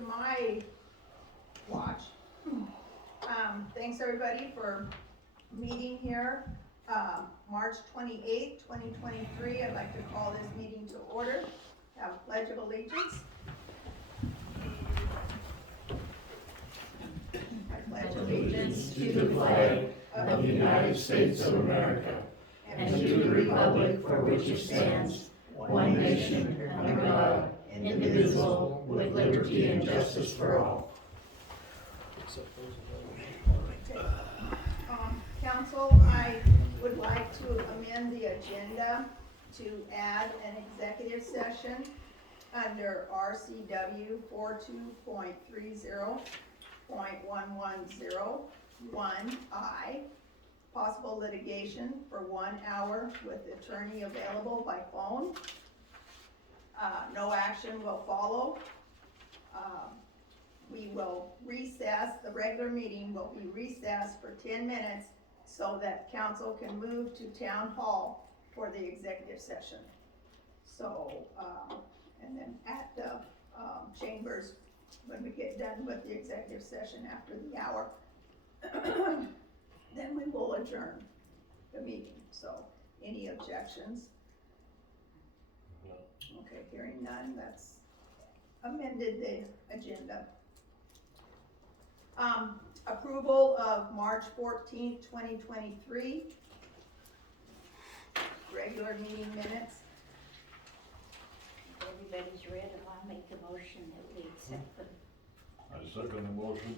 My watch. Thanks everybody for meeting here. March 28th, 2023. I'd like to call this meeting to order. Have a pledge of allegiance. I pledge allegiance to the flag of the United States of America and to the republic for which it stands, one nation, under God, indivisible, with liberty and justice for all. Council, I would like to amend the agenda to add an executive session under RCW 42.30.1101I, possible litigation for 1 hour with attorney available by phone. No action will follow. We will recess, the regular meeting will be recessed for 10 minutes so that council can move to town hall for the executive session. So, and then at the chambers, when we get done with the executive session after the hour, then we will adjourn the meeting. So, any objections? No. Okay, hearing none, that's amended the agenda. Approval of March 14th, 2023, regular meeting minutes. Everybody's read them. I make a motion that we accept them. I second the motion.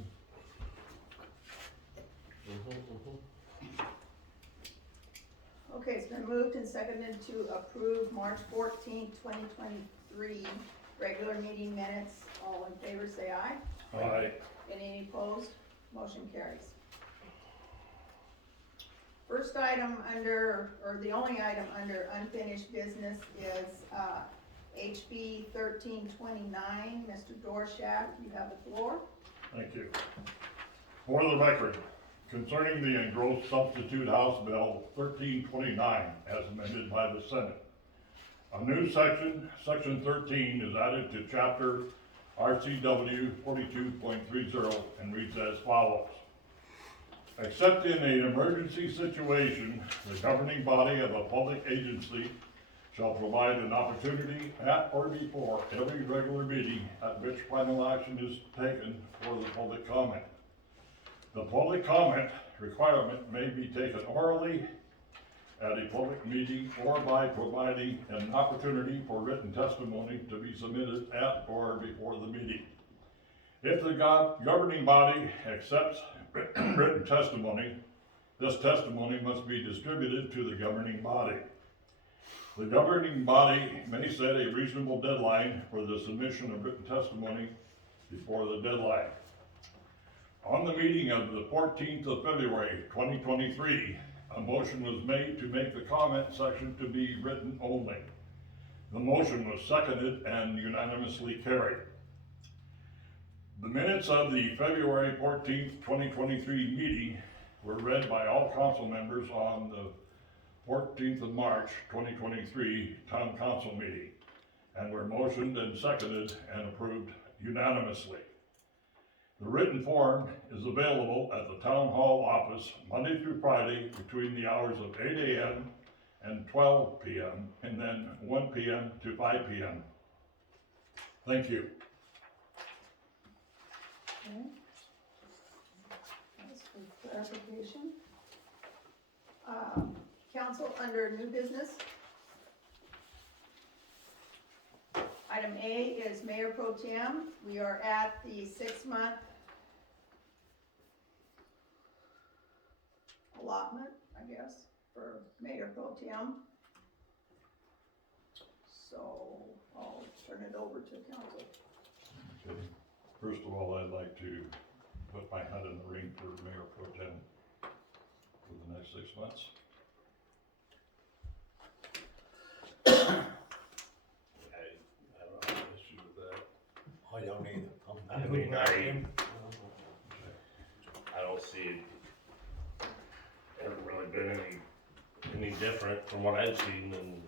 Okay, it's been moved and seconded to approve March 14th, 2023, regular meeting minutes. All in favor say aye. Aye. Any opposed? Motion carries. First item under, or the only item under unfinished business is HB 1329. Mr. Dworshack, you have the floor. Thank you. For the record, concerning the engrossed substitute House Bill 1329 as amended by the Senate, a new section 13, is added to chapter RCW 42.30 and reads as follows. Except in an emergency situation, the governing body of a public agency shall provide an opportunity at or before every regular meeting at which final action is taken for the public comment. The public comment requirement may be taken orally at a public meeting or by providing an opportunity for written testimony to be submitted at or before the meeting. If the governing body accepts written testimony, this testimony must be distributed to the governing body. The governing body may set a reasonable deadline for the submission of written testimony before the deadline. On the meeting of the 14th of February, 2023, a motion was made to make the comment section to be written only. The motion was seconded and unanimously carried. The minutes of the February 14th, 2023 meeting were read by all council members on the 14th of March, 2023 town council meeting and were motioned and seconded and approved unanimously. The written form is available at the town hall office Monday through Friday between the hours of 8 a.m. and 12 p.m. and then 1 p.m. to 5 p.m. Thank you. Okay. That's for clarification. Council, under new business. Item A is Mayor Pro Tem. We are at the 6-month allotment, I guess, for Mayor Pro Tem. So I'll turn it over to council. Okay. First of all, I'd like to put my hat in the ring for Mayor Pro Tem for the next 6 months. I don't have an issue with that. I don't either. I mean, I don't see it, hasn't really been any different from what I've seen than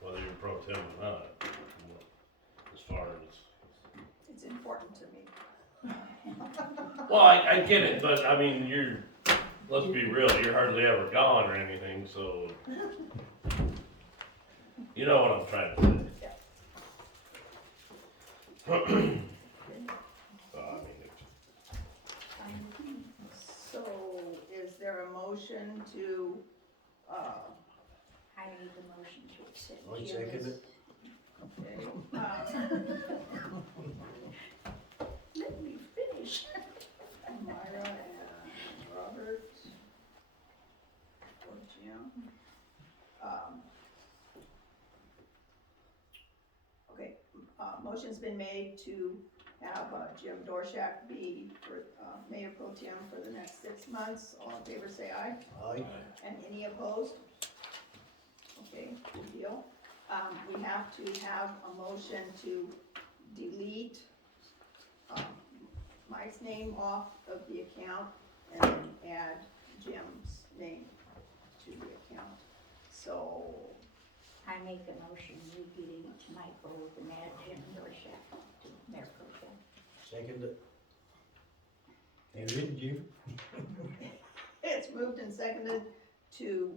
whether you're pro tem or not, as far as It's enforced. important to me. Well, I get it, but I mean, let's be real, you're hardly ever gone or anything, so. You know what I'm trying to say. So, I mean, So, is there a motion to, I need the motion to accept. I second it. okay, Let me finish. Myra and Robert, or Jim. Okay, motion's been made to have Jim Dworshack be for Mayor Pro Tem for the next 6 months. All in favor say aye. Aye. And any opposed? Okay, good deal. We have to have a motion to delete Mike's name off of the account and then add Jim's name to the account. So, I make a motion, we delete Michael and add Jim Dworshack to Mayor Pro Tem. Second it. And then Jim. it's moved and seconded to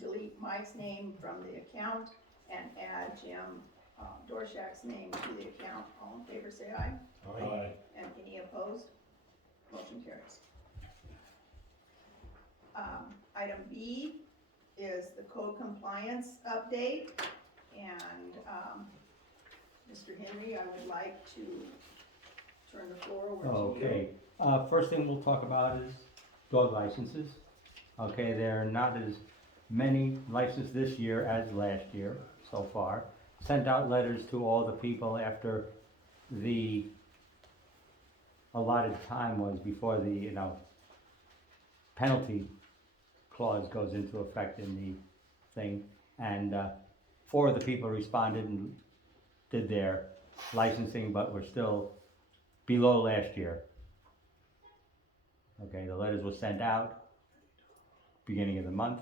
delete Mike's name from the account and add Jim Dworshack's name to the account. All in favor say aye. Aye. And any opposed? Motion carries. Item B is the code compliance update. And, Mr. Henry, I would like to turn the floor over to you. Okay, first thing we'll talk about is dog licenses. Okay, there are not as many licenses this year as last year so far. Sent out letters to all the people after the allotted time was before the, penalty clause goes into effect in the thing. And 4 of the people responded and did their licensing, but we're still below last year. Okay, the letters were sent out beginning of the month.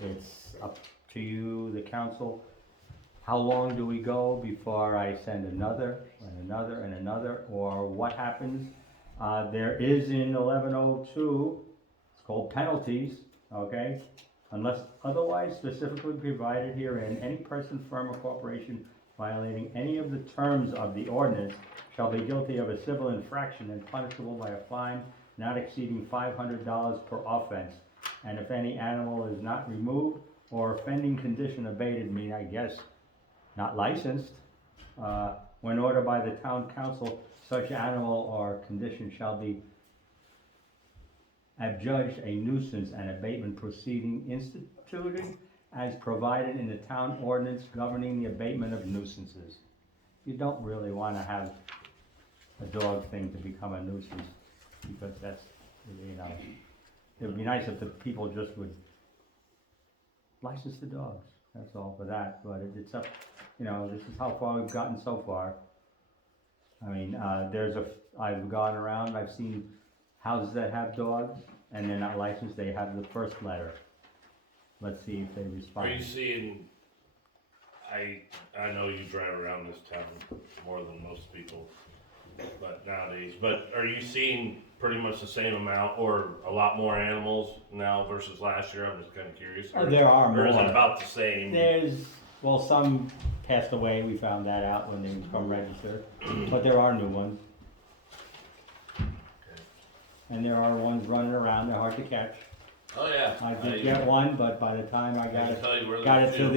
It's up to you, the council. How long do we go before I send another and another and another, or what happens? There is in 1102, it's called penalties, okay? Unless otherwise specifically provided herein, any person, firm, or corporation violating any of the terms of the ordinance shall be guilty of a civil infraction and punishable by a fine not exceeding $500 per offense. And if any animal is not removed or offending condition abated, meaning I guess not licensed, when ordered by the town council, such animal or condition shall be adjudged a nuisance and abatement proceeding instituted as provided in the town ordinance governing the abatement of nuisances. You don't really want to have a dog thing to become a nuisance, because that's, it would be nice if the people just would license the dogs, that's all for that, but it's up, this is how far we've gotten so far. I mean, I've gone around, I've seen houses that have dogs, and they're not licensed, they have the first letter. Let's see if they respond. are you seeing, I know you drive around this town more than most people, but nowadays, but are you seeing pretty much the same amount or a lot more animals now versus last year? I'm just kinda curious. There are more. Or is it about the same? Some passed away, we found that out when they come register, but there are new ones. And there are ones running around, they're hard to catch. Oh, yeah. I did get one, but by the time I got can it, tell you where got there's it two.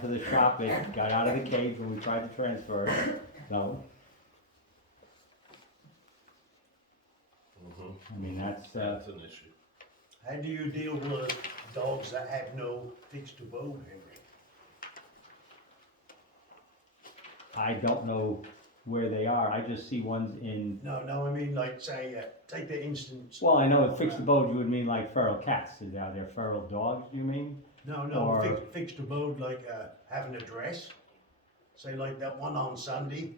to the shop, it got out of the cage when we tried to transfer it, so, Mhm. I mean, that's, That's an issue. How do you deal with dogs that have no fixed abode, Henry? I don't know where they are, I just see ones in, No, I mean, like, say, take the instance. well, I know with fixed abode, you would mean like feral cats, is out there feral dogs, you mean? No, or- fixed abode, like, have an address. Say like that one on Sunday,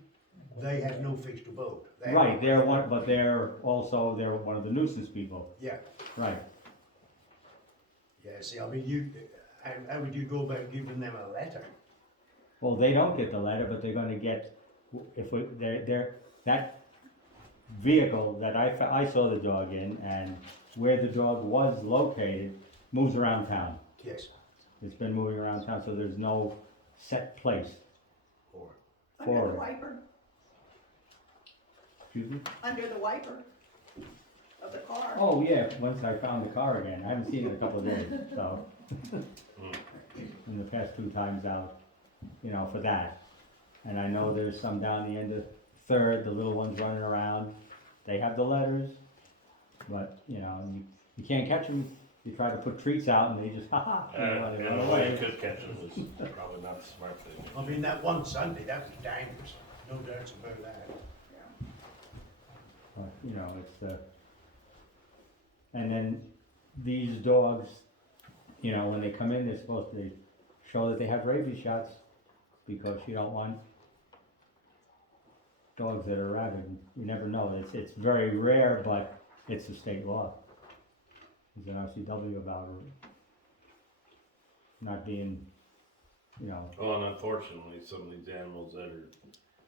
they have no fixed abode. They have- Right, they're one, but they're one of the nuisance people, Yeah, right. yeah, see, I mean, how would you go about giving them a letter? Well, they don't get the letter, but they're gonna get if we, that vehicle that I saw the dog in and where the dog was located moves around town. Yes. It's been moving around town, so there's no set place Or, for Under the it. wiper, Excuse me? under the wiper of the car. Oh, yeah, once I found the car again, I haven't seen it in a couple of days, so. In the past 2 times out, you know, for that. And I know there's some down the end of Third, the little ones running around, they have the letters, but, you know, you can't catch them. You try to put treats out and they just, they run And the way away. you could catch them is probably not the smart thing. I mean, that one Sunday, that was dangerous, no doubts about that. But, you know, it's and then these dogs, you know, when they come in, they're supposed to show that they have rabies shots, because you don't want dogs that are rabid. You never know. It's very rare, but it's a state law. There's an RCW about it not being, you know. Well, and unfortunately, some of these animals that are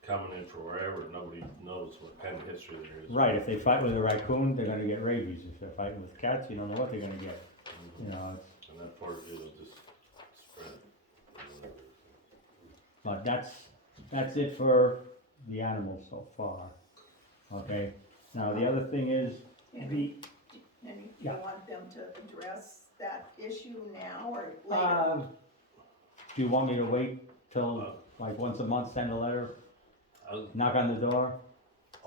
coming in from wherever, nobody knows what kind of history there is. Right, if they fight with a raccoon, they're gonna get rabies. If they're fighting with cats, you don't know what they're gonna get. You know, it's, And that part, it'll just spread. but that's it for the animals so far. Okay, now the other thing is, And the, and you Yeah. want them to address that issue now or later? do you want me to wait till, like, once a month, send a letter, knock on the door?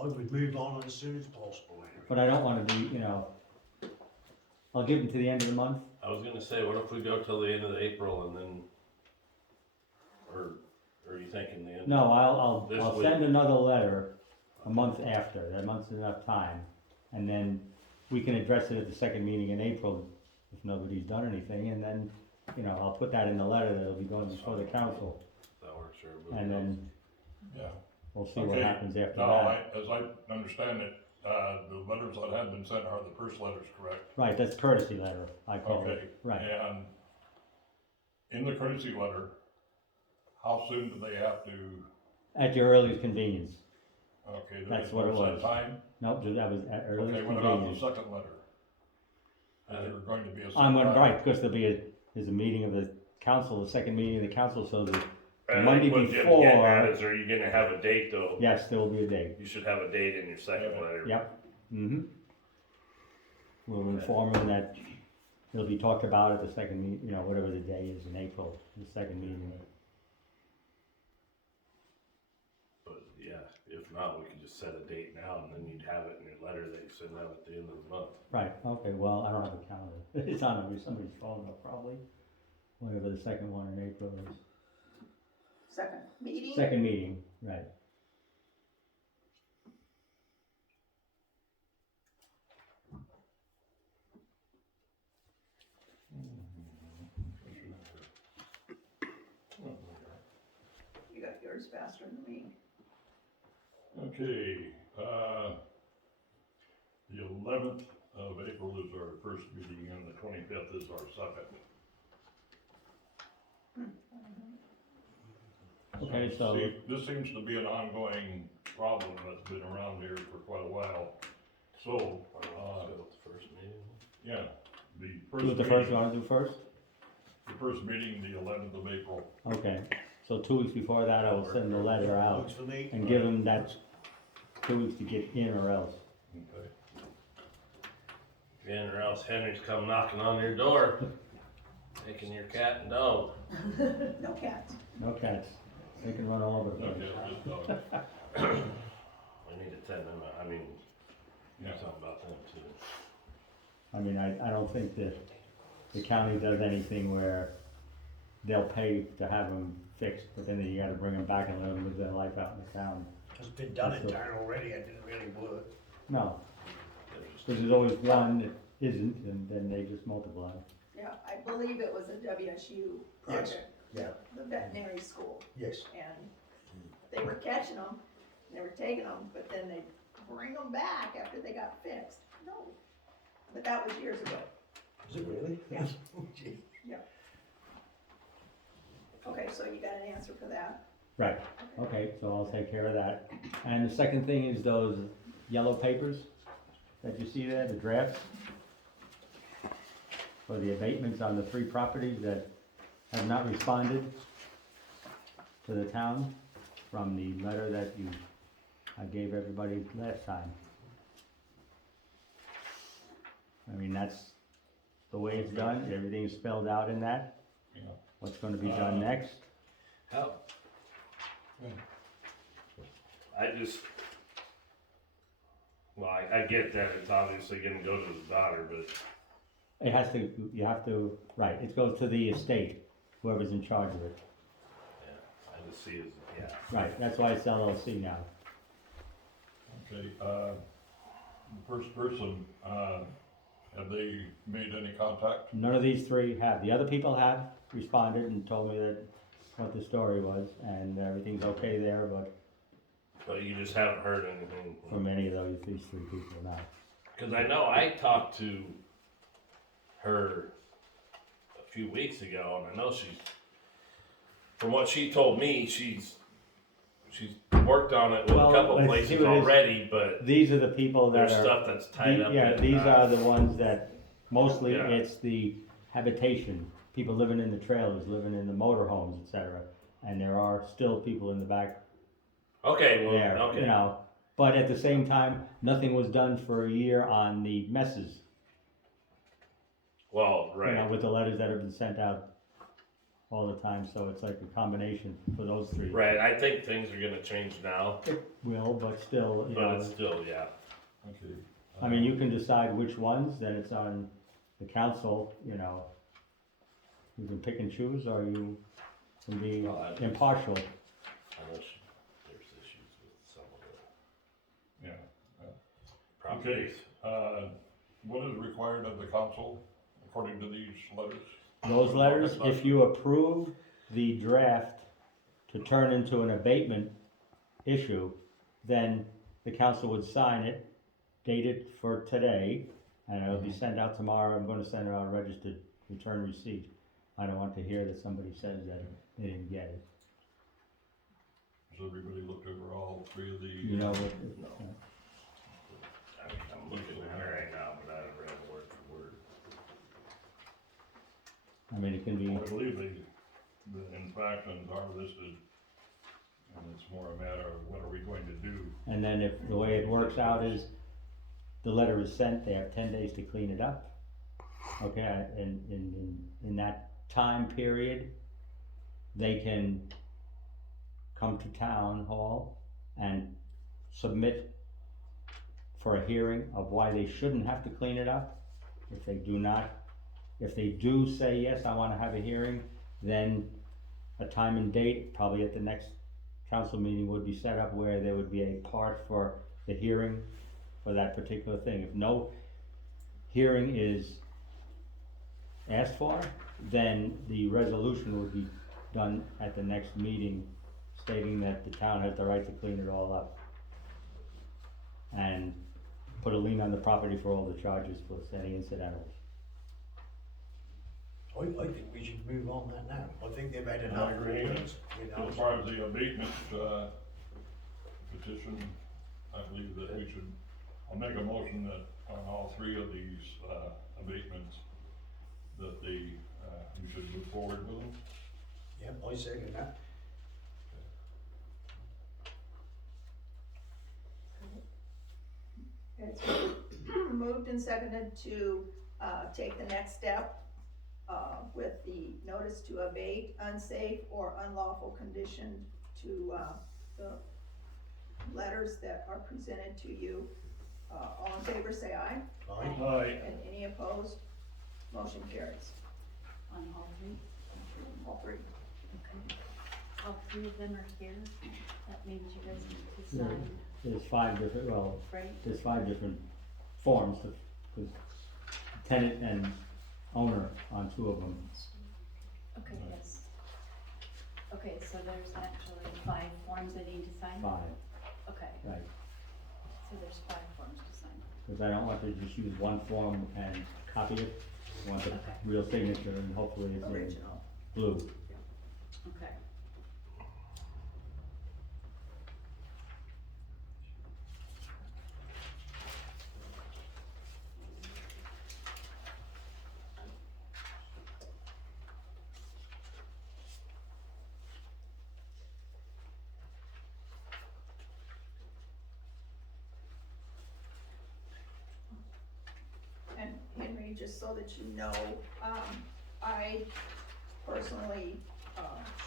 I would move on as soon as possible, Henry. But I don't wanna be, you know, I'll give them to the end of the month. I was gonna say, what if we go till the end of April and then, or are you thinking the end? No, I'll This I'll week. send another letter a month after, that month's enough time. And then we can address it at the second meeting in April, if nobody's done anything, and then, you know, I'll put that in the letter that'll be going before the council. That works for everybody. And then Yeah. we'll see what Okay. happens after Now, that. as I understand it, the letters that have been sent are the first letters, correct? Right, that's courtesy letter, I call Okay. it, right. And in the courtesy letter, how soon do they have to, At your earliest convenience. okay, That's there's what no it set was. time? Nope, that was at Okay, earliest what about the convenience. second letter? Is there going to be a? set I'm gonna, time? right, because there's a meeting of the council, the second meeting of the council, so the And Monday what Jim's getting at before, is, are you gonna have a date though? yes, there will be a date. You should have a date in your second Yeah. letter. Yep. Mm-hmm. We'll inform them that it'll be talked about at the second meet, you know, whatever the day is in April, the second meeting. But yeah, if not, we could just set a date now and then you'd have it in your letter that you send out at the end of the month. Right, okay, well, I don't have a calendar. It's on somebody's phone though, probably. Whatever the second one in April is. Second meeting? Second meeting, right. You got yours faster than me. Okay, the 11th of April is our first meeting and the 25th is our second. Okay, so, See, this seems to be an ongoing problem that's been around here for quite a while. So, So the first meeting. yeah, the do first it the first, you meeting, wanna do first? the first meeting, the 11th of April. Okay, so 2 weeks before that, I will send the letter out Works for me. and give them that 2 weeks to get in or else. Okay. Again, or else Henry's come knocking on your door, taking your cat and dog. No cats. No cats, they can run all over the Okay, place. just, We need to send them, I mean, do yeah. something about them too. I mean, I don't think that the county does anything where they'll pay to have them fixed, but then you gotta bring them back and let them live their life out in the town. It's been done in town already, it didn't really work. No, They're just- because there's always one that isn't, and then they just multiply. Yeah, I believe it was a WSU project. yeah. The veterinary school, Yes. and they were catching them, they were taking them, but then they bring them back after they got fixed. No, but that was years ago. Is it really? Yeah. Oh, gee. Okay, so you got an answer for that? Right, okay, so I'll take care of that. And the second thing is those yellow papers that you see there, the drafts for the abatements on the 3 properties that have not responded to the town from the letter that I gave everybody last time. I mean, that's the way it's done, everything's spelled out in that, Yeah. what's gonna be done next. How? I just, well, I get that it's obviously gonna go to his daughter, but It has to, you have to, right, it goes to the estate, whoever's in charge of it. yeah, I just see it as, yeah. Right, that's why it's LLC now. Okay, the first person, have they made any contact? None of these 3 have, the other people have responded and told me that what the story was, and everything's okay there, but But you just haven't heard anything. from any of these 3 people now. Cause I know I talked to her a few weeks ago, and I know from what she told me, she's worked on it with Well, a couple let's see places what it is. already, but These are the people that there's are, stuff that's tied up. yeah, in, these are the ones that, mostly Yeah. it's the habitation, people living in the trailers, living in the motorhomes, etc. And there are still people in the back Okay, well, there, okay. you know. But at the same time, nothing was done for a year on the messes, Well, you know, right. with the letters that have been sent out all the time, so it's like a combination for those 3. Right, I think things are gonna change now, It will, but still, you but know, it's still, yeah. Okay. I mean, you can decide which ones, then it's on the council, you know. You can pick and choose, or you can be Well, I- impartial. Unless there's issues with some of the Yeah. properties. What is required of the council according to these letters? Those letters, if you approve the draft to turn into an abatement issue, then the council would sign it, date it for today, and it'll be sent out tomorrow. I'm gonna send it out a registered return receipt. I don't want to hear that somebody says that they didn't get it. Has everybody looked over all 3 of the? You know what? I mean, I'm looking at it right now, but I haven't read it word for word. I mean, it can be, I believe the infractions are listed, and it's more a matter of what are we going to do? and then if the way it works out is, the letter is sent, they have 10 days to clean it up. Okay, in that time period, they can come to town hall and submit for a hearing of why they shouldn't have to clean it up. If they do say, yes, I wanna have a hearing, then a time and date, probably at the next council meeting, would be set up where there would be a part for the hearing for that particular thing. If no hearing is asked for, then the resolution would be done at the next meeting stating that the town has the right to clean it all up. And put a lien on the property for all the charges plus any incidentals. I think we should move on that now. I think they've had I enough agree. warnings, you know. As far as the abatement, petition, I believe that we should, I'll make a motion that on all 3 of these, abatements, that we should move forward with them. Yep, I second that. It's moved and seconded to, take the next step, with the notice to abate unsafe or unlawful condition to, the letters that are presented to you. All in favor, say aye. Aye. Aye. And any opposed? Motion carries. On all 3? All 3. Okay. All 3 of them are here, that means you guys need to Yeah. sign, There's 5 different, well, right? there's 5 different forms, because tenant and owner on 2 of them. Okay, yes. Okay, so there's actually 5 forms that need to sign? 5, Okay, right, so there's 5 forms to sign. because I don't want to just use one form and copy it. I want the Okay. real signature, and hopefully it's in Original. blue. Okay. just so that you know, I personally,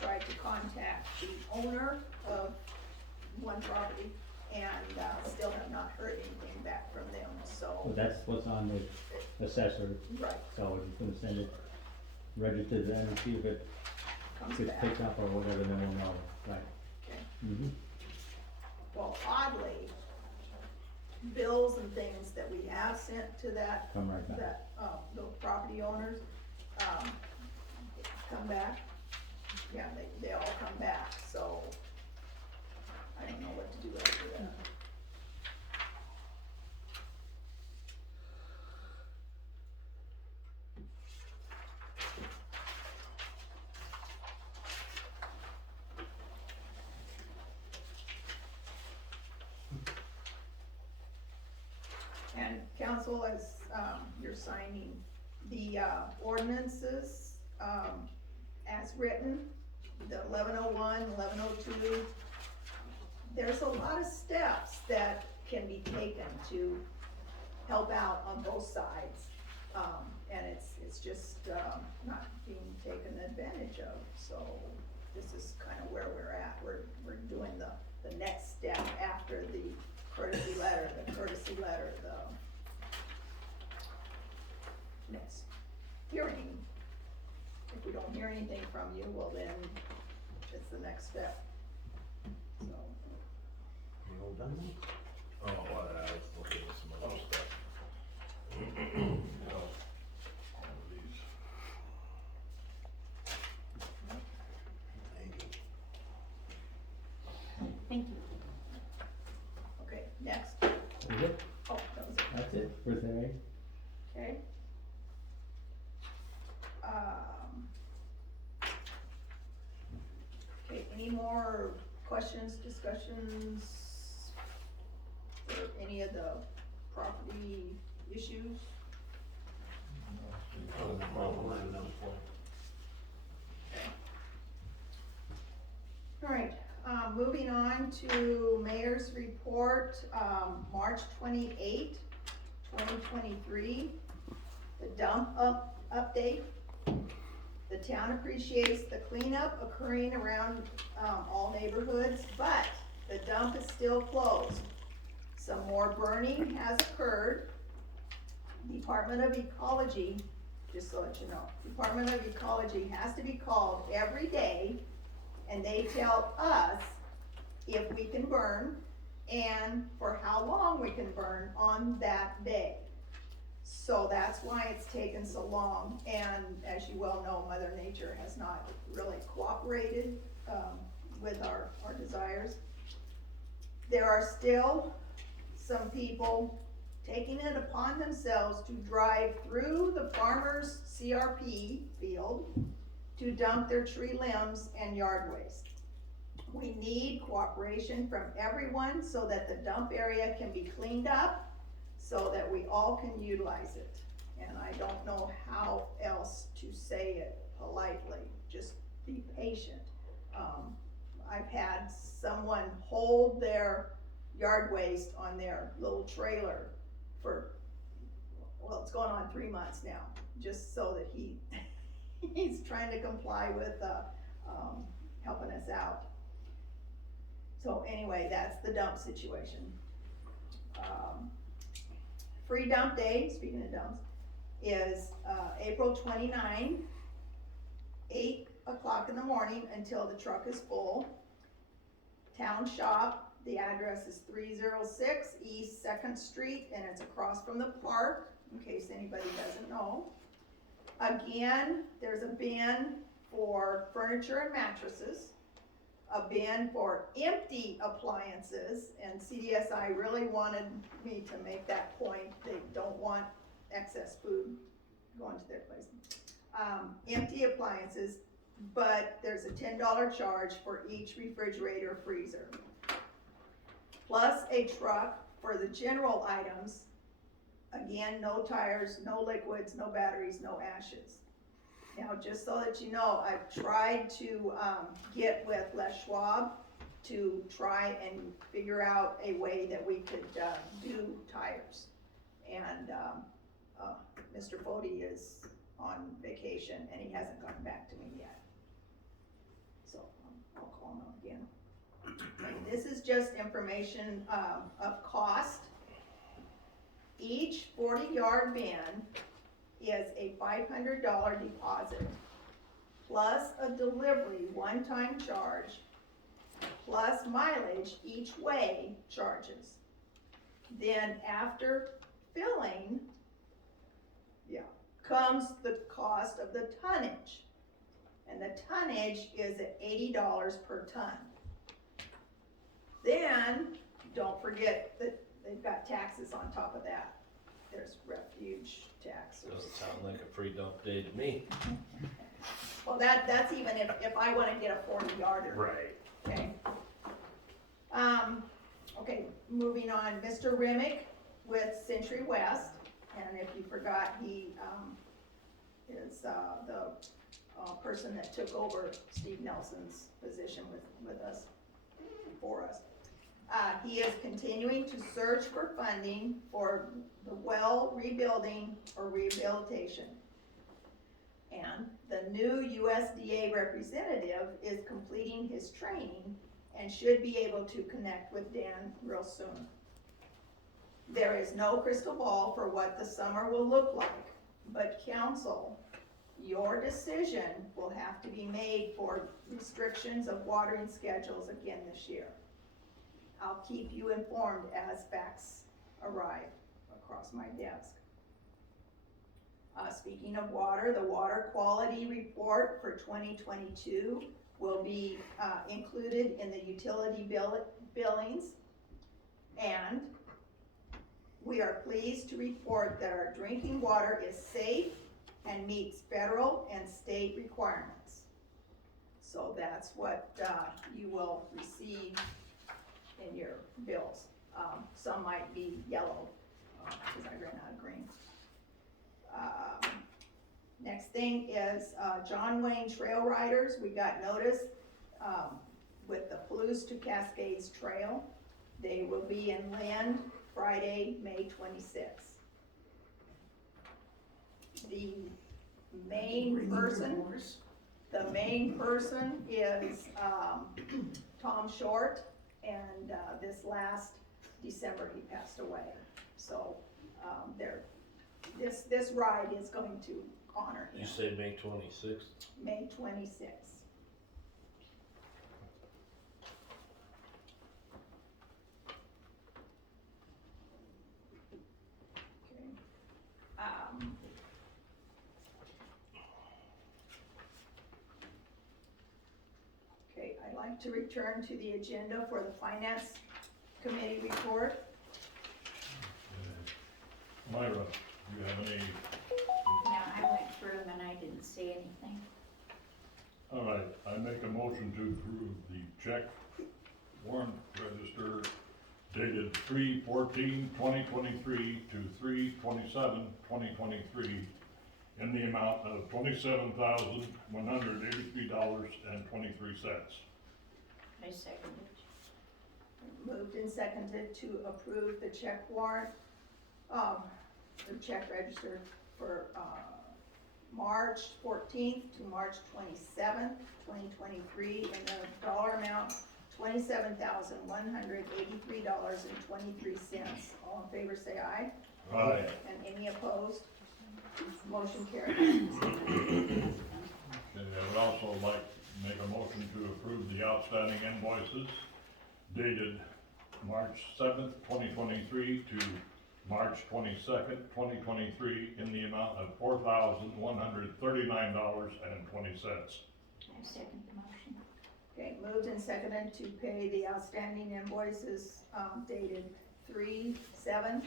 tried to contact the owner of one property and, still have not heard anything back from them, Well, so, that's what's on the assessor, right, so we're just gonna send it, register to them and see if it comes gets back. picked up or whatever, then we'll know, right? Okay. Mm-hmm. Well, oddly, bills and things that we have sent to that, Come right back. those property owners, come back. Yeah, they all come back, so I don't know what to do after that. And council, as, you're signing the, ordinances, as written, the 1101, 1102, there's a lot of steps that can be taken to help out on both sides. And it's just, not being taken advantage of, so this is kind of where we're at. We're doing the next step after the courtesy letter, the next hearing. If we don't hear anything from you, well then, it's the next step. So, You all done now? Oh, well, I was looking at some other stuff. Oh, all of these. Thank you. Thank you. okay, next. Is it? Oh, that was it, That's it for today? okay. Okay, any more questions, discussions for any of the property issues? Alright, moving on to mayor's report, March 28, 2023. The dump update. The town appreciates the cleanup occurring around, all neighborhoods, but the dump is still closed. Some more burning has occurred. Department of Ecology, just so that you know, Department of Ecology has to be called every day, and they tell us if we can burn and for how long we can burn on that day. So that's why it's taken so long, and as you well know, Mother Nature has not really cooperated, with our desires. There are still some people taking it upon themselves to drive through the farmer's CRP field to dump their tree limbs and yard waste. We need cooperation from everyone so that the dump area can be cleaned up, so that we all can utilize it. And I don't know how else to say it politely, just be patient. I've had someone hold their yard waste on their little trailer for, well, it's going on 3 months now, just so that he's trying to comply with, helping us out. So anyway, that's the dump situation. Free dump day, speaking of dumps, is, April 29, 8 o'clock in the morning until the truck is full. Town shop, the address is 306 East 2nd Street, and it's across from the park, in case anybody doesn't know. Again, there's a bin for furniture and mattresses, a bin for empty appliances, and CDSI really wanted me to make that point. They don't want excess food going to their place. Empty appliances, but there's a $10 charge for each refrigerator, freezer. Plus a truck for the general items. Again, no tires, no liquids, no batteries, no ashes. Now, just so that you know, I've tried to, get with Les Schwab to try and figure out a way that we could, do tires. And, Mr. Fode is on vacation and he hasn't gotten back to me yet. So, I'll call him again. Okay, this is just information, of cost. Each 40-yard bin is a $500 deposit, plus a delivery one-time charge, plus mileage each way charges. Then after filling, comes the cost of the tonnage. And the tonnage is at $80 per ton. Then, don't forget that they've got taxes on top of that. There's refuge tax. Doesn't sound like a free dump day to me. Well, that's even if I wanna get a 40-yarder. Right. Okay. Okay, moving on, Mr. Remick with Century West, and if you forgot, he, is, the, person that took over Steve Nelson's position with us, for us. He is continuing to search for funding for the well rebuilding or rehabilitation. And the new USDA representative is completing his training and should be able to connect with Dan real soon. There is no crystal ball for what the summer will look like, but council, your decision will have to be made for restrictions of watering schedules again this year. I'll keep you informed as facts arrive across my desk. Speaking of water, the water quality report for 2022 will be included in the utility billings. And we are pleased to report that our drinking water is safe and meets federal and state requirements. So that's what you will receive in your bills. Some might be yellow, because I ran out of green. Next thing is John Wayne Trail Riders. We got notice with the Palouse to Cascades Trail. They will be in Lynn Friday, May 26th. The main person is Tom Short, and this last December he passed away. So this ride is going to honor him. You say May 26th? May 26th. Okay, I'd like to return to the agenda for the Finance Committee report. Myra, do you have any? No, I went through them and I didn't see anything. All right, I make a motion to approve the check warrant register dated 3/14/2023 to 3/27/2023 in the amount of $27,183.23. I seconded. Moved and seconded to approve the check warrant, the check register for, March 14th to March 27th, 2023, and the dollar amount, $27,183.23. All in favor, say aye. Aye. And any opposed? Motion carries. Okay, I would also like to make a motion to approve the outstanding invoices dated March 7th, 2023 to March 22nd, 2023 in the amount of $4,139.20. I second the motion. Okay, moved and seconded to pay the outstanding invoices, dated 3/7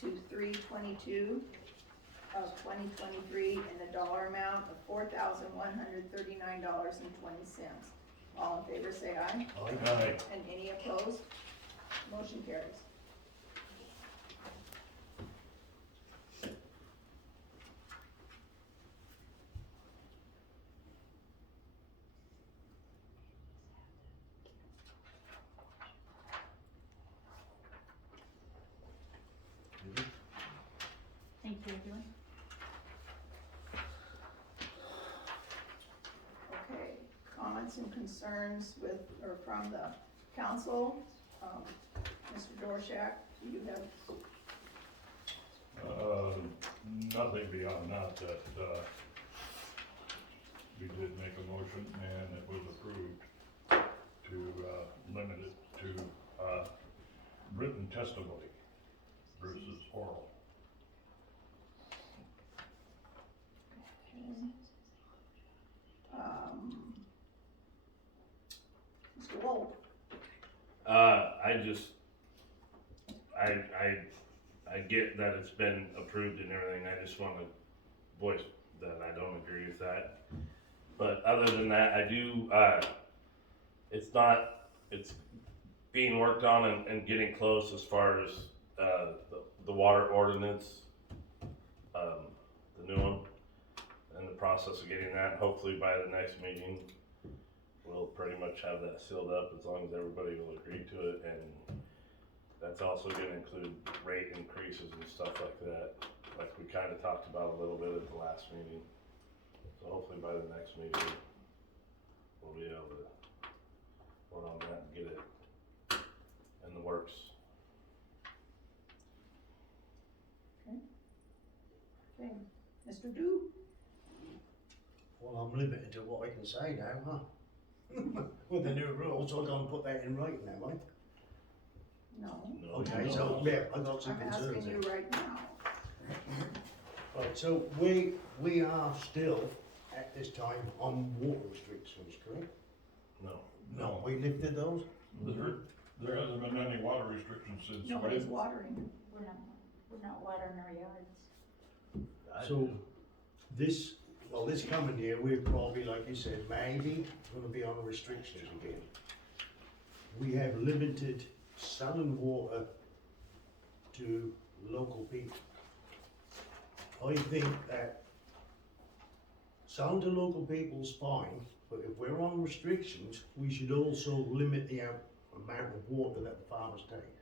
to 3/22 of 2023 in the dollar amount of $4,139.20. All in favor, say aye. Aye. And any opposed? Motion carries. Thank you're doing. Okay, comments and concerns with, or from the council, Mr. Dworshack, do you have? Nothing beyond that, we did make a motion and it was approved to, limit it to, written testimony versus oral. Mr. Wolf? I get that it's been approved and everything, I just wanna voice that I don't agree with that. But other than that, I do, it's being worked on and getting close as far as, the water ordinance, the new one, and the process of getting that, hopefully by the next meeting, we'll pretty much have that sealed up as long as everybody will agree to it, and that's also gonna include rate increases and stuff like that, like we kinda talked about a little bit at the last meeting. So hopefully by the next meeting, we'll be able to work on that and get it in the works. Okay, Mr. Dew? Well, I'm limited to what I can say now, huh? With the new rules, I can't put that in writing, am I? No. No, Okay, no. so, yeah, I got some I'm concerns asking there. you right now. Right, so we are still, at this time, on water restrictions, correct? No. No, we lifted those? There hasn't been any water restrictions since. Nobody's watering. We're not watering our yards. So, this coming year, we're probably, like you said, maybe gonna be on restrictions again. We have limited selling water to local people. I think that selling to local people's fine, but if we're on restrictions, we should also limit the amount of water that the farmers take.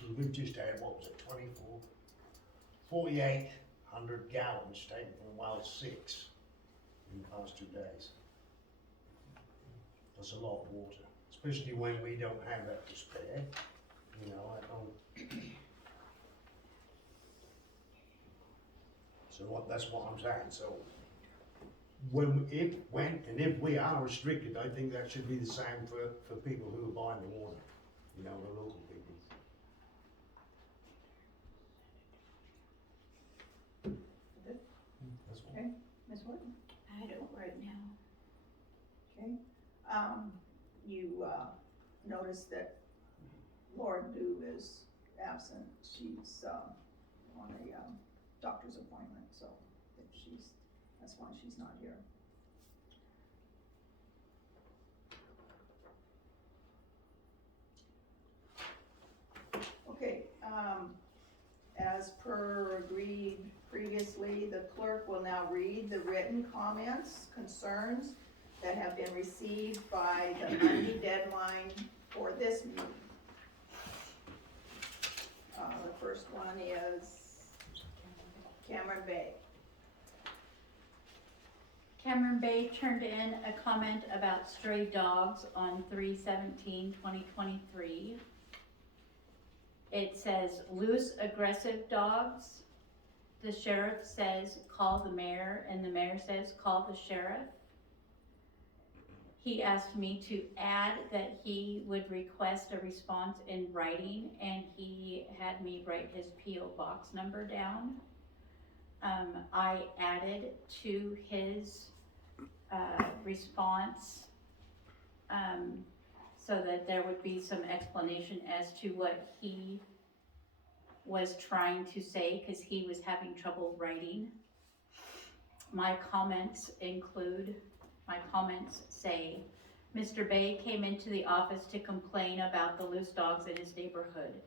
So we've just had, what was it, 4,800 gallons taken from well 6 in the past 2 days. That's a lot of water, especially when we don't have that to spare, you know, I don't. That's what I'm saying, so if we are restricted, I think that should be the same for people who are buying the water, you know, the local people. That's what. Okay, Ms. Wood? I don't right now. Okay, you, notice that Laura Dew is absent. She's, on a, doctor's appointment, so that's why she's not here. Okay, as per agreed previously, the clerk will now read the written comments, concerns that have been received by the Monday deadline for this meeting. The first one is Cameron Bay. Cameron Bay turned in a comment about stray dogs on 3/17/2023. It says loose, aggressive dogs. The sheriff says call the mayor, and the mayor says call the sheriff. He asked me to add that he would request a response in writing, and he had me write his P.O. box number down. I added to his response so that there would be some explanation as to what he was trying to say, because he was having trouble writing. My comments say, Mr. Bay came into the office to complain about the loose dogs in his neighborhood.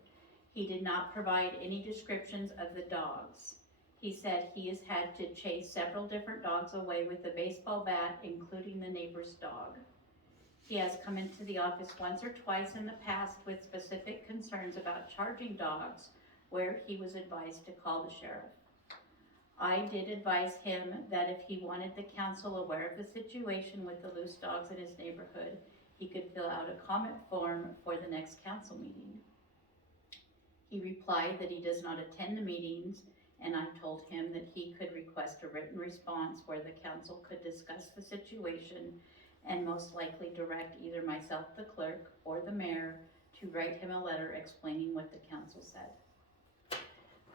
He did not provide any descriptions of the dogs. He said he has had to chase several different dogs away with a baseball bat, including the neighbor's dog. He has come into the office once or twice in the past with specific concerns about charging dogs where he was advised to call the sheriff. I did advise him that if he wanted the council aware of the situation with the loose dogs in his neighborhood, he could fill out a comment form for the next council meeting. He replied that he does not attend the meetings, and I told him that he could request a written response where the council could discuss the situation and most likely direct either myself, the clerk, or the mayor to write him a letter explaining what the council said.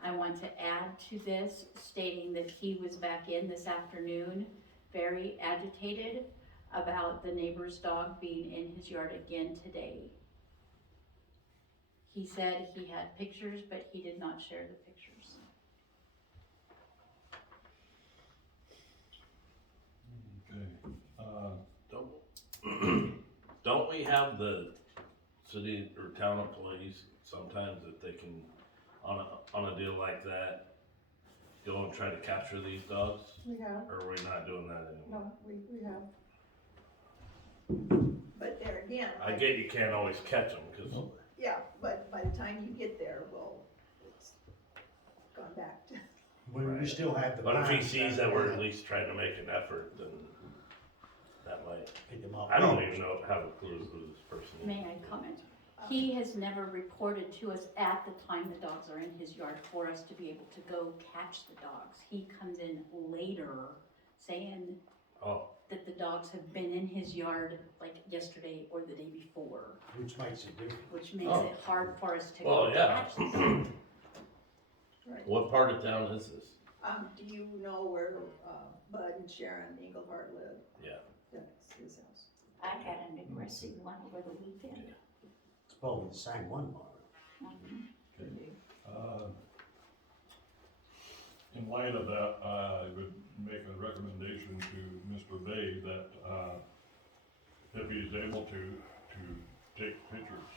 I want to add to this stating that he was back in this afternoon, very agitated about the neighbor's dog being in his yard again today. He said he had pictures, but he did not share the pictures. Okay, Don't we have the city or town employees sometimes that they can, on a deal like that, go and try to capture these dogs? We have, Or are we not doing that anymore? no, we have. But there again. I get you can't always catch them, cause, Yeah, but by the time you get there, well, it's gone back to. We still have the. but if he fines sees that we're at least trying to make an effort, then that might, Pick them up. I don't even know, have a clue who this person is. May I comment? He has never reported to us at the time the dogs are in his yard for us to be able to go catch the dogs. He comes in later saying Oh, that the dogs have been in his yard like yesterday or the day before, Which makes it different. which makes Oh. it hard for us to well, go yeah. catch them. Right. What part of town is this? Do you know where, Bud and Sharon Engelhardt live? Yeah. That's his house. I had an aggressive one over the weekend. It's probably the same one, Mark. in light of that, I would make a recommendation to Mr. Bay that, if he's able to take pictures,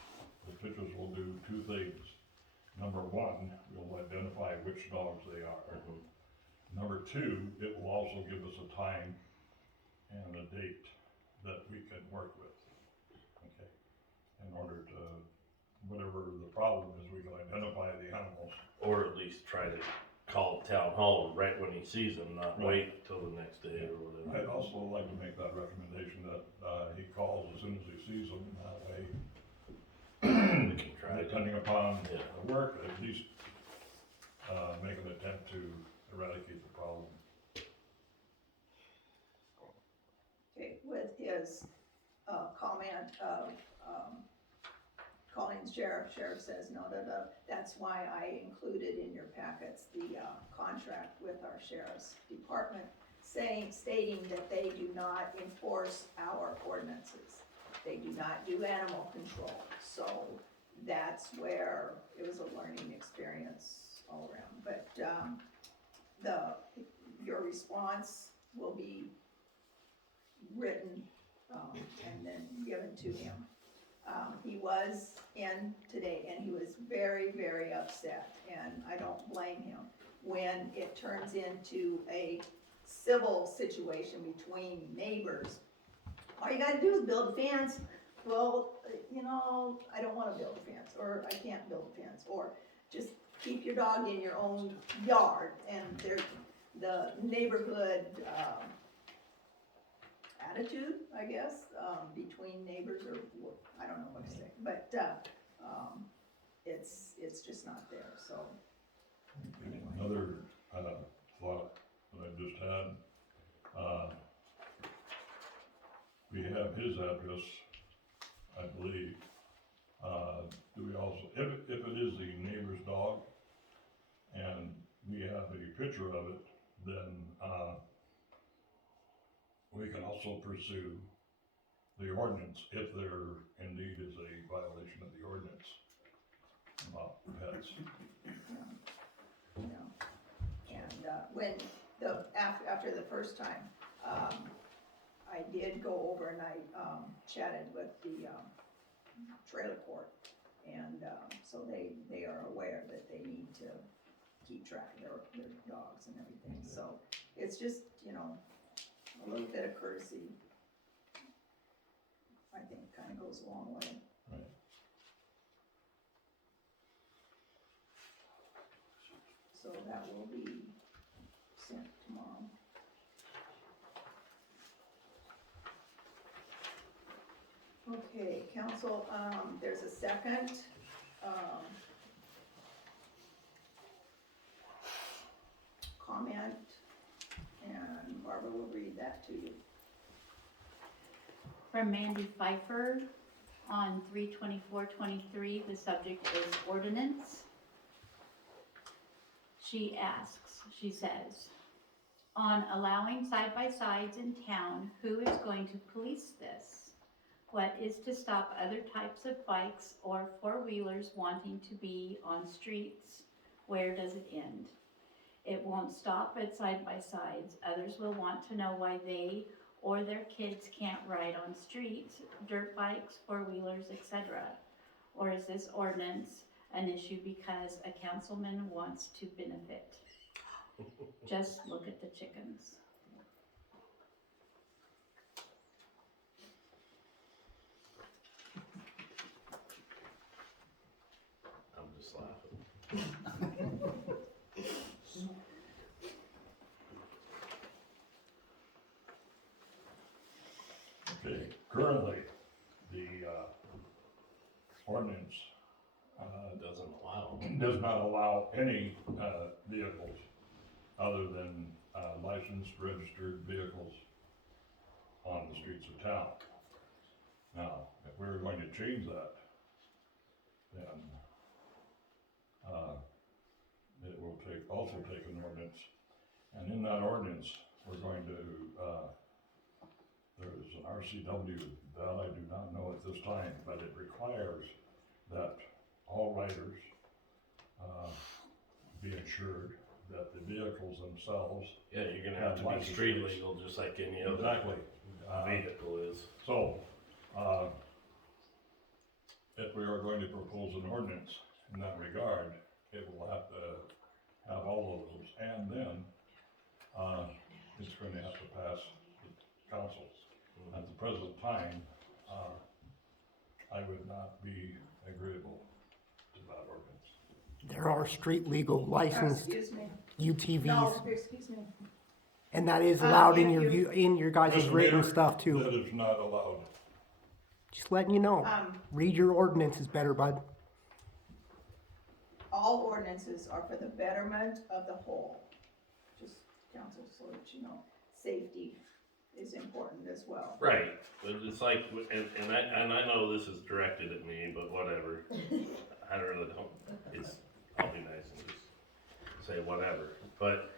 the pictures will do two things. Number one, we'll identify which dogs they are. Number two, it will also give us a time and a date that we can work with, okay? In order to, whatever the problem is, we can identify the animals. Or at least try to call town hall right when he sees them, not wait till the next day or whatever. I'd also like to make that recommendation that, he calls as soon as he sees them, that way, We can try to, depending upon Yeah. the work, at least, make an attempt to eradicate the problem. Okay, with his, comment of, calling the sheriff says, no, that's why I included in your packets the, contract with our sheriff's department stating that they do not enforce our ordinances. They do not do animal control, so that's where it was a learning experience all around. But, your response will be written, and then given to him. He was in today and he was very, very upset, and I don't blame him. When it turns into a civil situation between neighbors, all you gotta do is build a fence. Well, I don't wanna build a fence, or I can't build a fence, or just keep your dog in your own yard. And there's the neighborhood, attitude, I guess, between neighbors, or I don't know what to say, but, it's just not there, so. Another, thought that I just had, we have his address, I believe. Do we also, if it is the neighbor's dog, and we have a picture of it, then, we can also pursue the ordinance if there indeed is a violation of the ordinance about pets. Yeah. And, when after the first time, I did go over and I, chatted with the, trailer court. And, so they are aware that they need to keep track of their dogs and everything. So it's just, a little bit of courtesy, I think, kind of goes a long way. So that will be sent tomorrow. Okay, council, there's a second, comment, and Barbara will read that to you. From Mandy Pfeiffer on 3/24/23, the subject is ordinance. She asks, she says, on allowing side-by-sides in town, who is going to police this? What is to stop other types of bikes or four-wheelers wanting to be on streets? Where does it end? It won't stop at side-by-sides. Others will want to know why they or their kids can't ride on streets, dirt bikes, four-wheelers, etc. Or is this ordinance an issue because a councilman wants to benefit? Just look at the chickens. I'm just laughing. Okay, currently, the, ordinance, It doesn't allow. does not allow any, vehicles other than, licensed, registered vehicles on the streets of town. Now, if we were going to change that, then, it will also take an ordinance, and in that ordinance, we're going to, there's an RCW that I do not know at this time, but it requires that all riders, be assured that the vehicles themselves. Yeah, you're gonna have to be street legal just like any other Exactly. vehicle is. So, if we are going to propose an ordinance in that regard, it will have to have all of those, and then, it's going to have to pass the council. At the present time, I would not be agreeable to that ordinance. There are street legal licensed Excuse me, UTVs, no, excuse me, and that is allowed in if your, you- in your guys' Mr. written Mayor, stuff too. That is not allowed. Just letting you know. Read your ordinances better, bud. all ordinances are for the betterment of the whole. Just council, so that you know, safety is important as well. Right, but it's like, and I know this is directed at me, but whatever. I really don't, I'll be nice and just say whatever, but,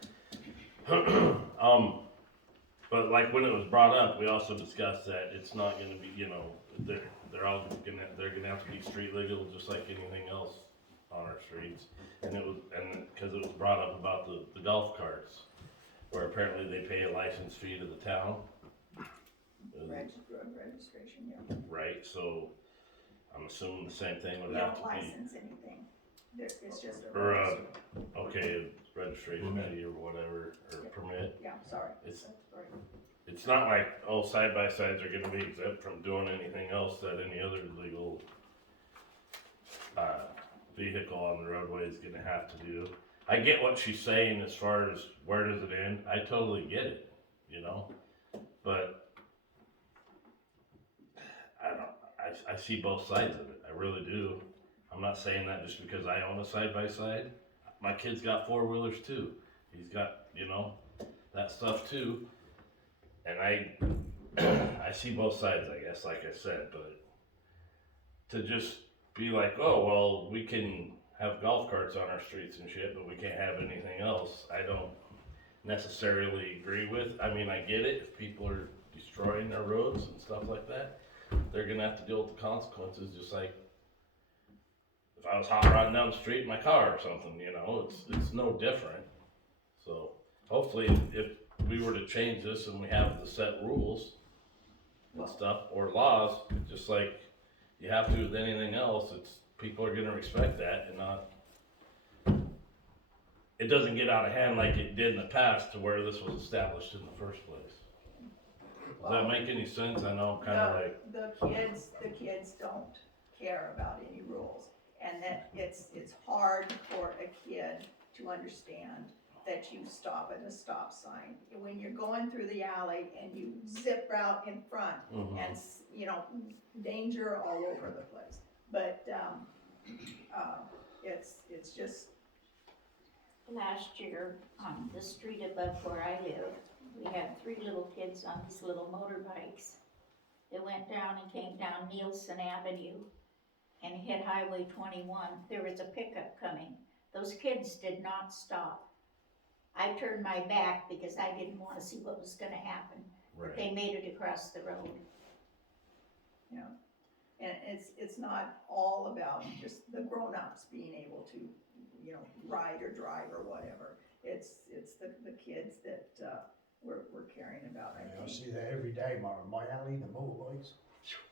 but like when it was brought up, we also discussed that it's not gonna be, they're all they're gonna have to be street legal, just like anything else on our streets. And cause it was brought up about the golf carts, where apparently they pay a license fee to the town. Road registration, yeah. Right, so I'm assuming the same thing We would have don't to be, license anything, it's just a. or, register. okay, registration fee or whatever, or permit. Yeah, sorry. It's- That's right. It's not like, oh, side-by-sides are gonna be exempt from doing anything else that any other legal, vehicle on the roadway is gonna have to do. I get what she's saying as far as where does it end, I totally get it, but I see both sides of it, I really do. I'm not saying that just because I own a side-by-side. My kid's got four-wheelers too. He's got, that stuff too. And I see both sides, I guess, like I said, but to just be like, oh, well, we can have golf carts on our streets and shit, but we can't have anything else, I don't necessarily agree with. I mean, I get it, if people are destroying their roads and stuff like that, they're gonna have to deal with the consequences, just like if I was hot rodding down the street in my car or something, it's no different. So hopefully if we were to change this and we have the set rules and stuff, or laws, just like you have to with anything else, people are gonna respect that and not, it doesn't get out of hand like it did in the past to where this was established in the first place. Does that make any sense? I know I'm kinda like, The kids don't care about any rules, and that it's hard for a kid to understand that you stop at a stop sign. When you're going through the alley and you zip out in front and, you know, danger all over the place. But, it's just, Last year, on the street above where I live, we had 3 little kids on these little motorbikes. They went down and came down Nielsen Avenue and hit Highway 21. There was a pickup coming. Those kids did not stop. I turned my back because I didn't want to see what was gonna happen. But they made it across the road. yeah. And it's not all about just the grown-ups being able to, you know, ride or drive or whatever. It's the kids that, we're caring about, I I think. see that every day, my alley, the motorbikes,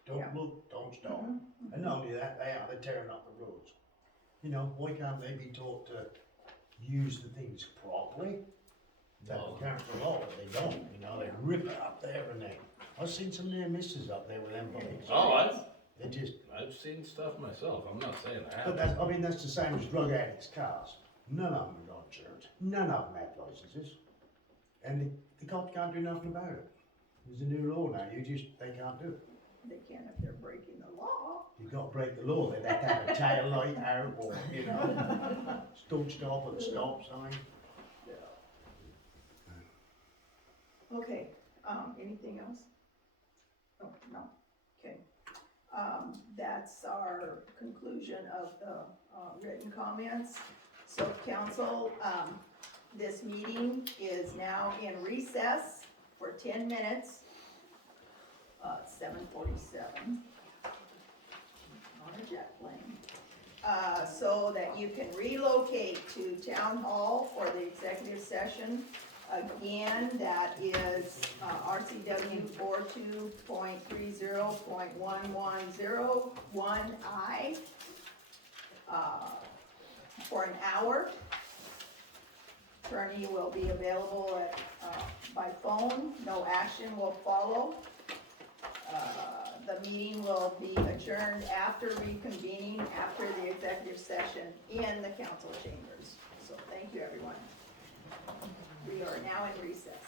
Yeah. don't look, don't stop. Mhm. And not only that, they're tearing up the roads. You know, why can't they be taught to use the things properly? That the council law, but they don't, you know, they rip it up there and they, I've seen some near misses up there with them bikes. Oh, They just, I've seen stuff myself, I'm not saying I but haven't. that's the same as drug addicts' cars. None of them are got insurance, none of them have licenses. And the cops can't do nothing about it. There's a new law now, they can't do it. They can if they're breaking the law. You gotta break the law, they have to have a tail light out or, you know, don't stop at the stop sign. Okay, anything else? Oh, no, okay. That's our conclusion of the, written comments. So council, this meeting is now in recess for 10 minutes. 7:47. On a jet plane. So that you can relocate to town hall for the executive session. Again, that is RCW 42.30.1101I for an hour. Attorney will be available by phone. No action will follow. The meeting will be adjourned after reconvening after the executive session in the council chambers. So thank you, everyone. We are now in recess.